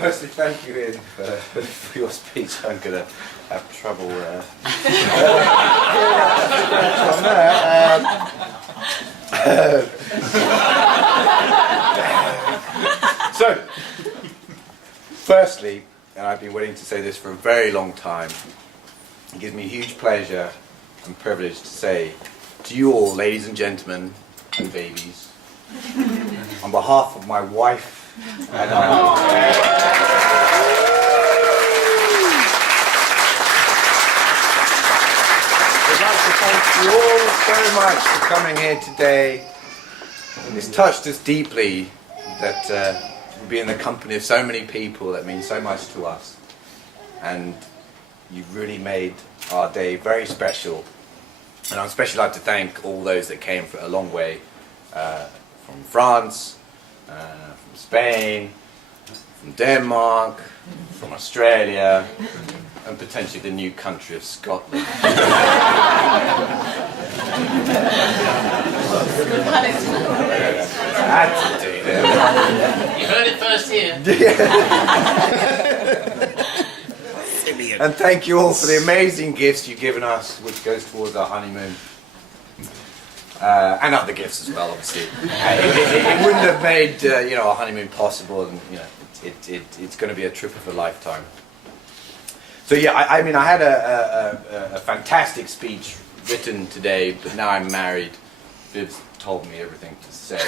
Firstly, thank you, Ian, for your speech. I'm going to have trouble. So, firstly, and I've been waiting to say this for a very long time, it gives me huge pleasure and privilege to say to you all, ladies and gentlemen and babies, on behalf of my wife and I'd like to thank you all so much for coming here today. And it's touched us deeply that we'll be in the company of so many people that mean so much to us. And you've really made our day very special. And I'd especially like to thank all those that came for a long way from France, from Spain, from Denmark, from Australia, and potentially the new country of Scotland. You heard it first here. And thank you all for the amazing gifts you've given us, which goes towards our honeymoon. And other gifts as well, obviously. It wouldn't have made our honeymoon possible, and it's going to be a trip of a lifetime. So yeah, I mean, I had a fantastic speech written today, but now I'm married. Viv's told me everything to say.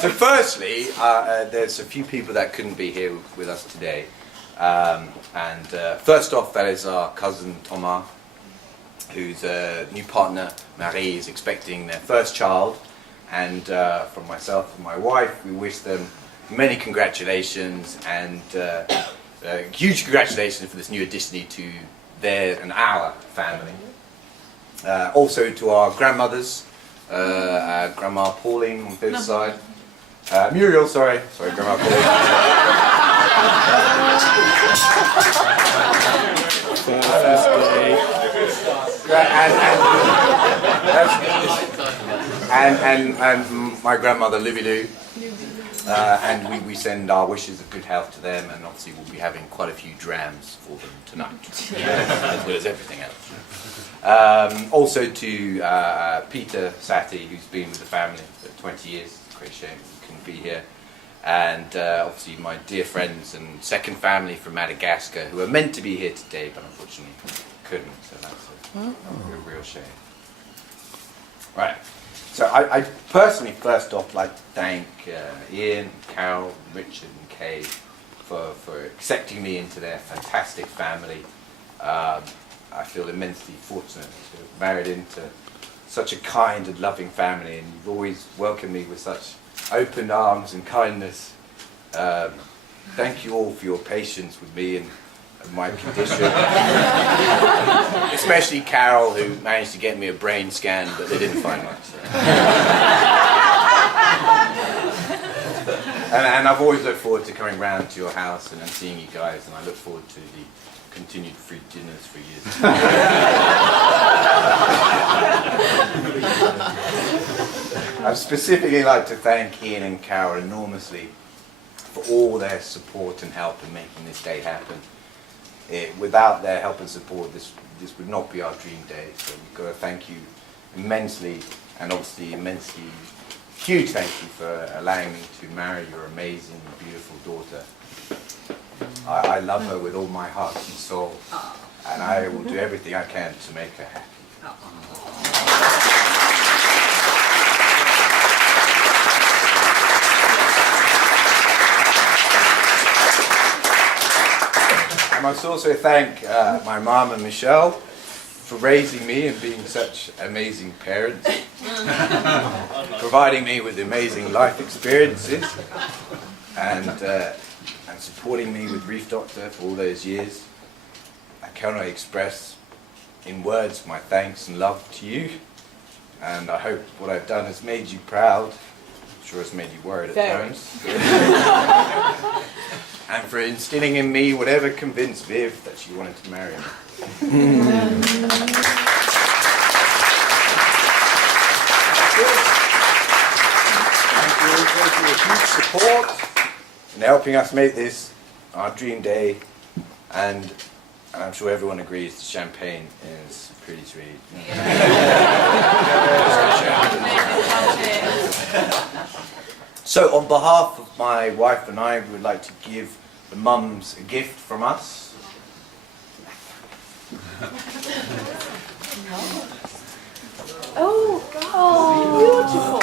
So firstly, there's a few people that couldn't be here with us today. First off, that is our cousin Thomas, whose new partner, Marie, is expecting their first child. And from myself and my wife, we wish them many congratulations and huge congratulations for this new addition to their and our family. Also to our grandmothers, Grandma Pauline on Viv's side. Muriel, sorry, Grandma Pauline. And my grandmother Livy Lou, and we send our wishes of good health to them, and obviously we'll be having quite a few drams for them tonight, as well as everything else. Also to Peter Satie, who's been with the family for 20 years. It's a great shame he couldn't be here. And obviously my dear friends and second family from Madagascar, who are meant to be here today, but unfortunately couldn't. So that's a real shame. Right. So I personally, first off, like to thank Ian, Carol, Richard and Kay for accepting me into their fantastic family. I feel immensely fortunate to have married into such a kind and loving family, and you've always welcomed me with such open arms and kindness. Thank you all for your patience with me and my condition. Especially Carol, who managed to get me a brain scan, but they didn't find much. And I've always looked forward to coming round to your house and seeing you guys, and I look forward to the continued free dinners for years. I'd specifically like to thank Ian and Carol enormously for all their support and help in making this day happen. Without their help and support, this would not be our dream day. So we've got to thank you immensely, and obviously immensely huge thank you for allowing me to marry your amazing, beautiful daughter. I love her with all my heart and soul, and I will do everything I can to make her happy. I must also thank my mom and Michelle for raising me and being such amazing parents, providing me with amazing life experiences, and supporting me with Reef Doctor for all those years. I cannot express in words my thanks and love to you, and I hope what I've done has made you proud. I'm sure it's made you worried at times. And for instilling in me whatever convinced Viv that she wanted to marry me. For your huge support in helping us make this our dream day, and I'm sure everyone agrees the champagne is pretty sweet. So on behalf of my wife and I, we would like to give the mums a gift from us. Oh, beautiful.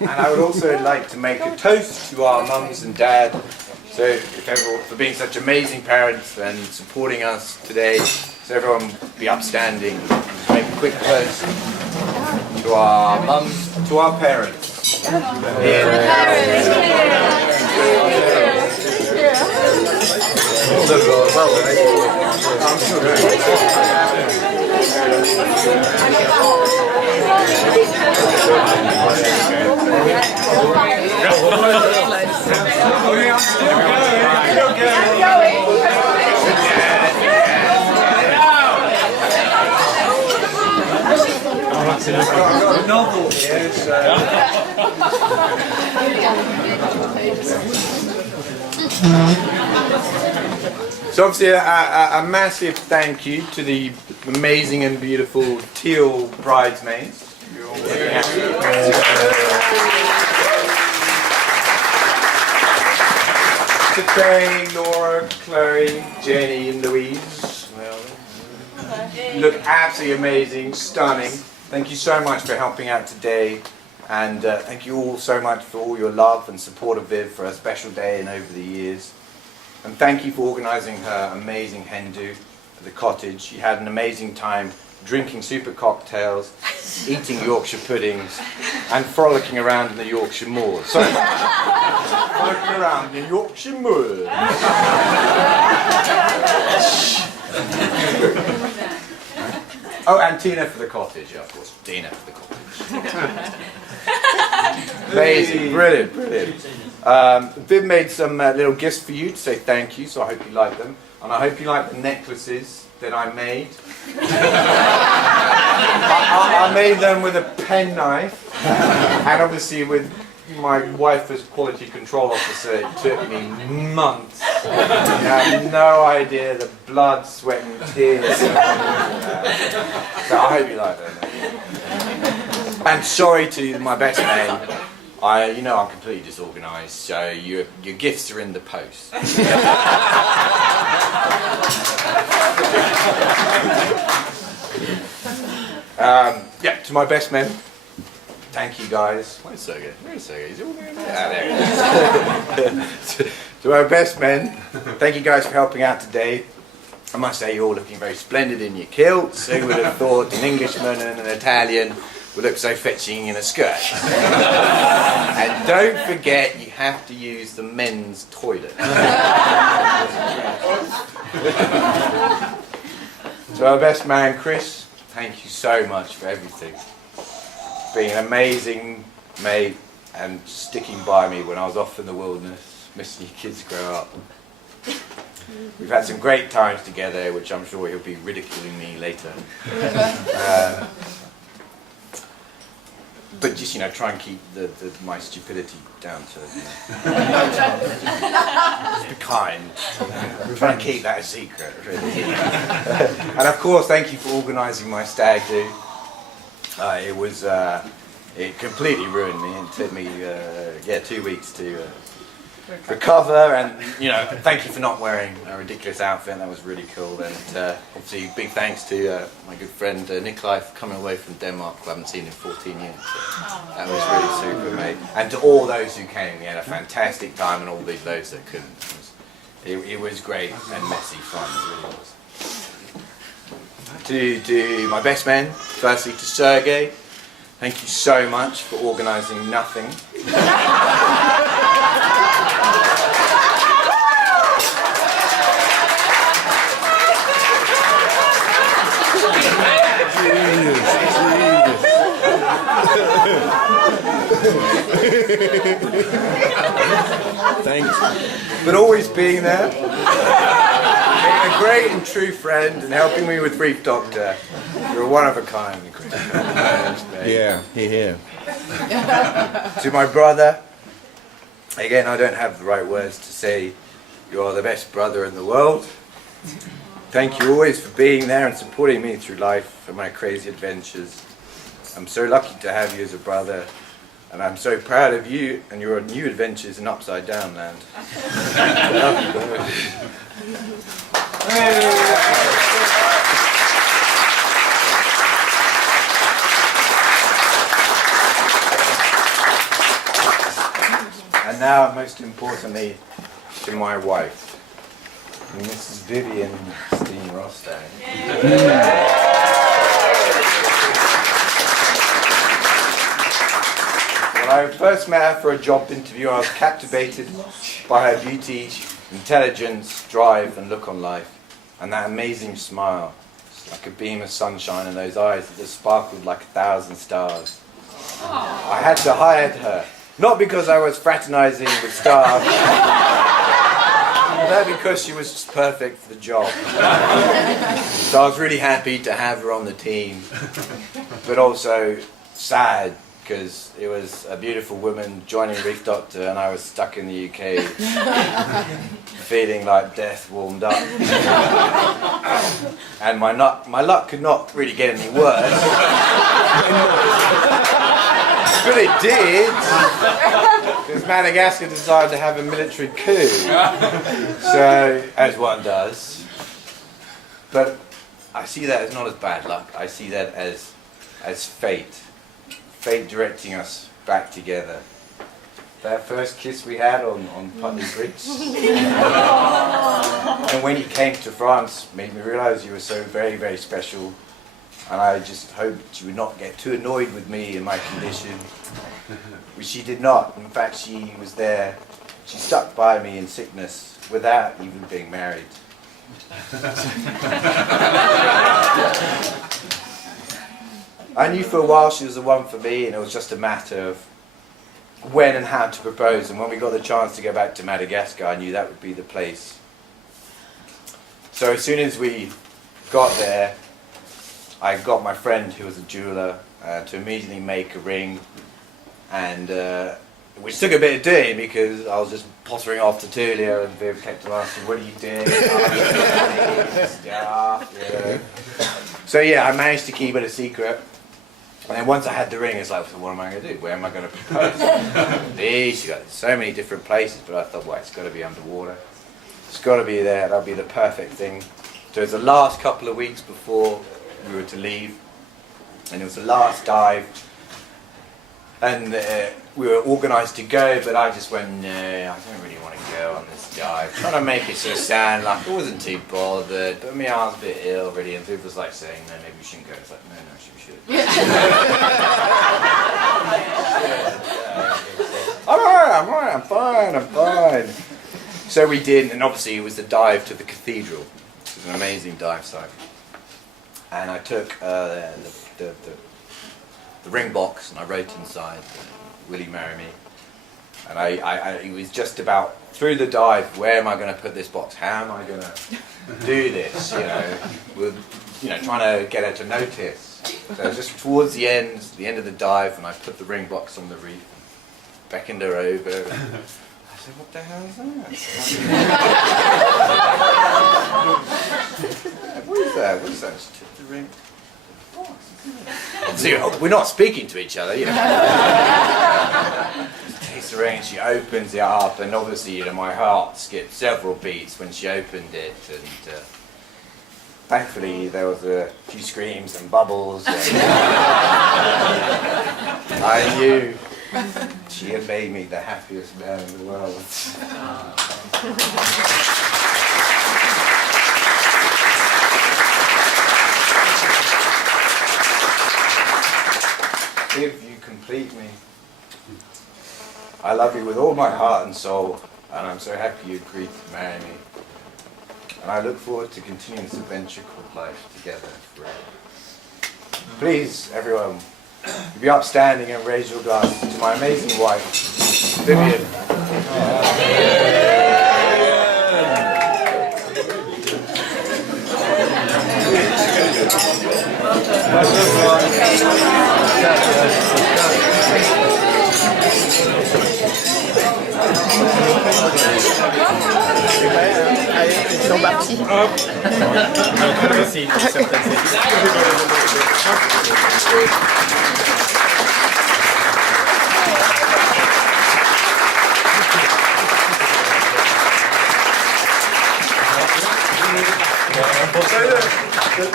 And I would also like to make a toast to our mums and dad, so for being such amazing parents and supporting us today. So everyone be upstanding. Just make a quick toast to our mums, to our parents. Novel here, so obviously a massive thank you to the amazing and beautiful teal bridesmaids. You're all to Faye, Laura, Chloe, Jenny and Louise. Look absolutely amazing, stunning. Thank you so much for helping out today, and thank you all so much for all your love and support of Viv for a special day and over the years. And thank you for organising her amazing hen do at the cottage. She had an amazing time drinking super cocktails, eating Yorkshire puddings, and frolicking around in the Yorkshire moors. Sorry, frolicking around in the Yorkshire moors. Oh, and Tina for the cottage, yeah, of course. Tina for the cottage. Amazing, brilliant, brilliant. Viv made some little gifts for you to say thank you, so I hope you like them. And I hope you like the necklaces that I made. I made them with a penknife, and obviously with my wife as quality control officer, it took me months. You have no idea the blood, sweat and tears. So I hope you like them. And sorry to my best man. I'm completely disorganised, so your gifts are in the post. To my best men, thank you guys. Where's Sergey? Where's Sergey? He's all there. There he is. To my best men, thank you guys for helping out today. I must say you're all looking very splendid in your kilts. Who would have thought an Englishman and an Italian would look so fetching in a skirt? And don't forget, you have to use the men's toilet. To our best man, Chris, thank you so much for everything. Being an amazing mate and sticking by me when I was off in the wilderness, missing you kids grow up. We've had some great times together, which I'm sure he'll be ridiculing me later. But just, try and keep my stupidity down to, just be kind. Try and keep that a secret, really. And of course, thank you for organising my stag do. It completely ruined me. It took me, 2 weeks to recover, and thank you for not wearing a ridiculous outfit. That was really cool. And obviously big thanks to my good friend Nikolai for coming away from Denmark, who I haven't seen in 14 years. So that was really super, mate. And to all those who came, we had a fantastic time, and all those that couldn't. It was great and messy fun. It really was. To my best men, firstly to Sergey, thank you so much for organising nothing. Thanks. But always being there, being a great and true friend, and helping me with Brief Doctor. You're one of a kind, Chris. Yeah, here. To my brother, again, I don't have the right words to say you are the best brother in the world. Thank you always for being there and supporting me through life and my crazy adventures. I'm so lucky to have you as a brother, and I'm so proud of you and your new adventures in Upside Down Land. I love you both. And now, most importantly, to my wife, Mrs. Vivian Stein-Rostaing. When I first met her for a job interview, I was captivated by her beauty, intelligence, drive, and look on life, and that amazing smile. It's like a beam of sunshine in those eyes that just sparkled like 1,000 stars. I had to hire her, not because I was fraternizing with staff, but because she was just perfect for the job. So I was really happy to have her on the team, but also sad because it was a beautiful woman joining Reef Doctor and I was stuck in the UK feeling like death warmed up. And my luck could not really get any worse. But it did, because Madagascar decided to have a military coup. So, as one does. But I see that as not as bad luck. I see that as fate. Fate directing us back together. That first kiss we had on Putney Bridge. And when you came to France, made me realise you were so very, very special. And I just hoped she would not get too annoyed with me and my condition. Which she did not. In fact, she was there. She stuck by me in sickness without even being married. I knew for a while she was the one for me, and it was just a matter of when and how to propose. And when we got the chance to go back to Madagascar, I knew that would be the place. So as soon as we got there, I got my friend, who was a jeweler, to immediately make a ring, and which took a bit of doing because I was just pottering off to Tulia, and Viv kept on asking, "What are you doing?" Yeah. So yeah, I managed to keep it a secret. And then once I had the ring, it's like, so what am I going to do? Where am I going to propose? She got so many different places, but I thought, well, it's got to be underwater. It's got to be there. That'll be the perfect thing. So it was the last couple of weeks before we were to leave, and it was the last dive, and we were organised to go, but I just went, no, I don't really want to go on this dive. Trying to make it sort of sound like I wasn't too bothered, but I mean, I was a bit ill already, and people was like saying, no, maybe we shouldn't go. It's like, no, we should. I'm alright, I'm fine. So we did, and obviously it was the dive to the cathedral. It was an amazing dive site. And I took the ring box and I wrote inside, "Will you marry me?" And it was just about through the dive. Where am I going to put this box? How am I going to do this? Trying to get her to notice. So just towards the end of the dive, and I put the ring box on the reef, beckoned her over. I said, "What the hell is that?" What is that? She took the ring. So we're not speaking to each other, She takes the ring and she opens it up, and obviously, my heart skipped several beats when she opened it, and thankfully there was a few screams and bubbles. And I knew she had made me the happiest man in the world. If you complete me, I love you with all my heart and soul, and I'm so happy you agreed to marry me. And I look forward to continuing this adventure called life together forever. Please, everyone, be upstanding and raise your glass to my amazing wife, Vivian. Ils sont partis.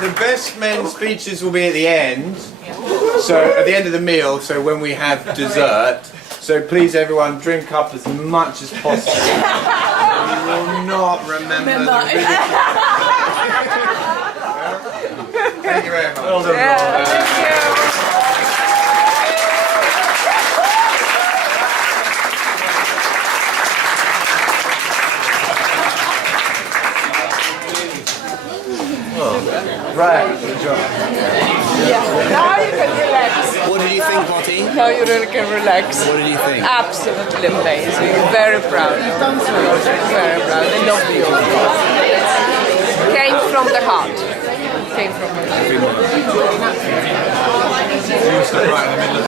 The best men's speeches will be at the end. So at the end of the meal, so when we have dessert. So please everyone drink up as much as possible. You will not remember the ridicule. Thank you very much. Thank you. Right, enjoy. Yeah. Now you can relax. What did you think, Marty? Now you really can relax. What did you think? Absolutely amazing. Very proud. Very proud. I love you. Came from the heart. Came from the heart.